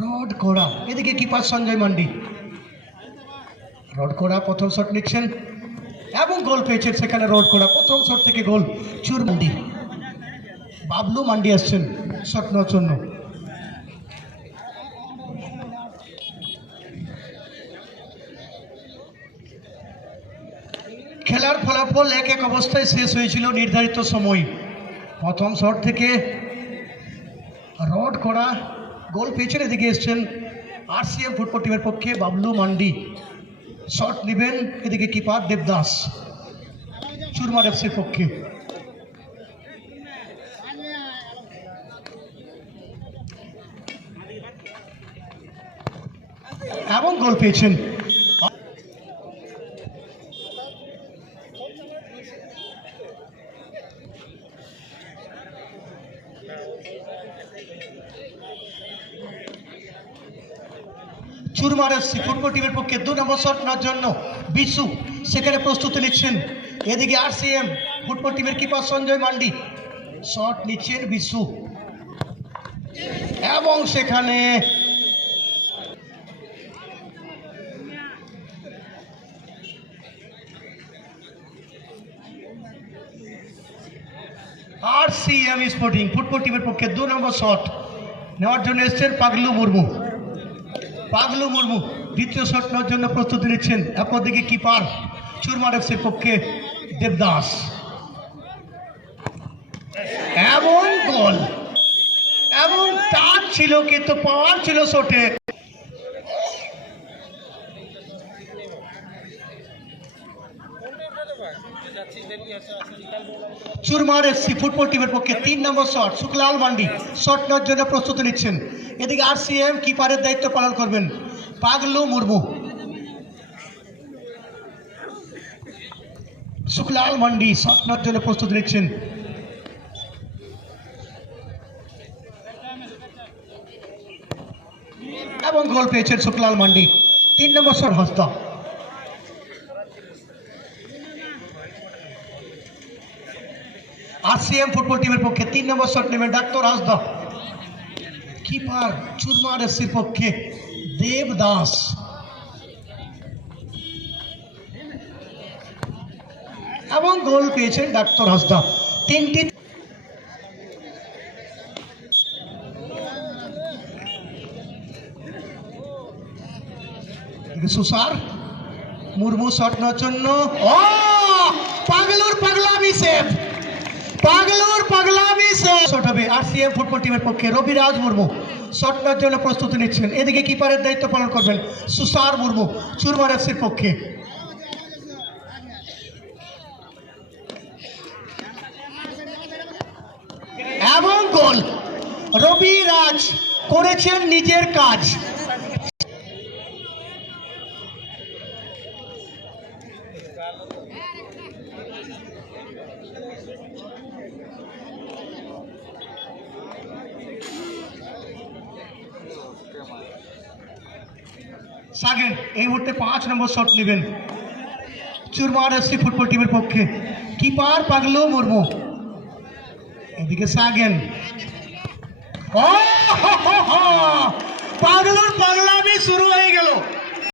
রড কোড়া, এদিকে কিপার সঞ্জয় মান্ডি। রড কোড়া প্রথম শট নিচ্ছেন এবং গোল পেয়েছেন সেখানে। রড কোড়া প্রথম শট থেকে গোল। চুর মান্ডি, বাবলু মান্ডি আসছেন শট নেওয়ার জন্য। খেলার ফলাফল 1-1 অবস্থায় শেষ হয়েছিল নির্ধারিত সময়। প্রথম শট থেকে রড করা গোল পেয়েছেন। এদিকে এসছেন আরসিএম ফুটবল টিমের পক্ষে বাবলু মান্ডি। শট নেবেন এদিকে কিপার দেবদাস চুরমার এফসির পক্ষে। এবং গোল পেয়েছেন। চুরমার এফসি ফুটবল টিমের পক্ষে 2 নম্বর শট নেওয়ার জন্য বিশু সেখানে প্রস্তুতি নিচ্ছেন। এদিকে আরসিএম ফুটবল টিমের কিপার সঞ্জয় মান্ডি শট নিচ্ছেন বিশু এবং সেখানে আরসিএম স্পোর্টিং ফুটবল টিমের পক্ষে 2 নম্বর শট নেওয়ার জন্য এসছেন পাগলু মুর্মু। পাগলু মুর্মু দ্বিতীয় শট নেওয়ার জন্য প্রস্তুতি নিচ্ছেন। অপরদিকে কিপার চুরমার এফসির পক্ষে দেবদাস এবং গোল। এবং টাচ ছিল কিন্তু পাওয়ার ছিল শটে। চুরমার এফসি ফুটবল টিমের পক্ষে 3 নম্বর শট। শুক্লাল মান্ডি শট নেওয়ার জন্য প্রস্তুতি নিচ্ছেন। এদিকে আরসিএম কিপারের দায়িত্ব পালন করবেন পাগলু মুর্মু। শুক্লাল মান্ডি শট নেওয়ার জন্য প্রস্তুতি নিচ্ছেন। এবং গোল পেয়েছেন শুক্লাল মান্ডি। 3 নম্বর শট হাসদা। আরসিএম ফুটবল টিমের পক্ষে 3 নম্বর শট নেবেন ডাক্তার হাসদা। কিপার চুরমার এফসির পক্ষে দেবদাস। এবং গোল পেয়েছেন ডাক্তার হাসদা। 3টি সুসার মুর্মু শট নেওয়ার জন্য পাগলুর পাগলামি সেভ। পাগলুর পাগলামি শট হবে আরসিএম ফুটবল টিমের পক্ষে। রবিরাজ মুর্মু শট নেওয়ার জন্য প্রস্তুতি নিচ্ছেন। এদিকে কিপারের দায়িত্ব পালন করবেন সুসার মুর্মু চুরমার এফসির পক্ষে। এবং গোল। রবিরাজ করেছেন নিজের কাজ। সাগেন এই মুহূর্তে 5 নম্বর শট নেবেন চুরমার এফসি ফুটবল টিমের পক্ষে। কিপার পাগলু মুর্মু। এদিকে সাগেন। পাগলুর পাগলামি শুরু হয়ে গেল।